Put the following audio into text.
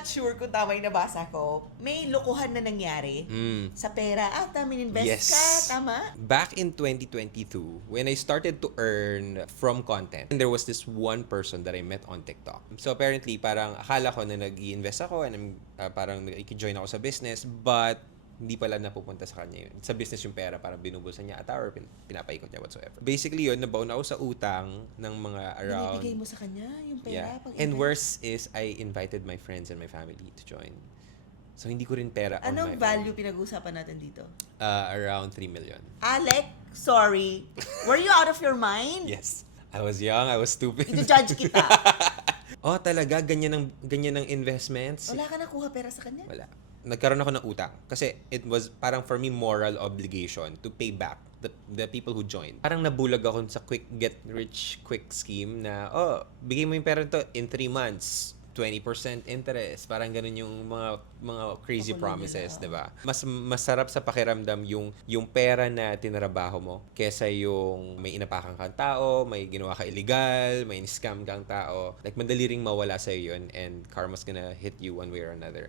not sure kung tama yung nabasa ko. May lokohan na nangyari sa pera. Mininvest Yes. ka, tama? Back in 2022, when I started to earn from content, there was this one person that I met on TikTok. So apparently, parang akala ko na nag-i-invest ako and parang nag-join ako sa business, but hindi pala napupunta sa kanya yun. Sa business yung pera, parang binubulsa niya at or pinapaikot niya whatsoever. Basically yun, nabaon ako sa utang ng mga around... Binibigay mo sa kanya yung pera? Yeah. And worse is, I invited my friends and my family to join. So, hindi ko rin pera on Anong my value own. pinag-uusapan natin dito? Around 3 million. Alec, sorry. Were you out of your mind? Yes. I was young, I was stupid. Ito-judge kita. Talaga? Ganyan ang investments? Wala ka nakuha pera sa kanya? Wala. Nagkaroon ako ng utang. Kasi it was parang for me moral obligation to pay back the people who joined. Parang nabulag ako sa quick get rich quick scheme na, bigay mo yung pera to in 3 months. 20% interest. Parang ganun yung mga crazy promises, 'di ba? Mas masarap sa pakiramdam yung pera na tinrabaho mo kaysa yung may inapakan kang tao, may ginawa ka illegal, may scam kang tao. Like madali ring mawala sa yun and karma's gonna hit you one way or another.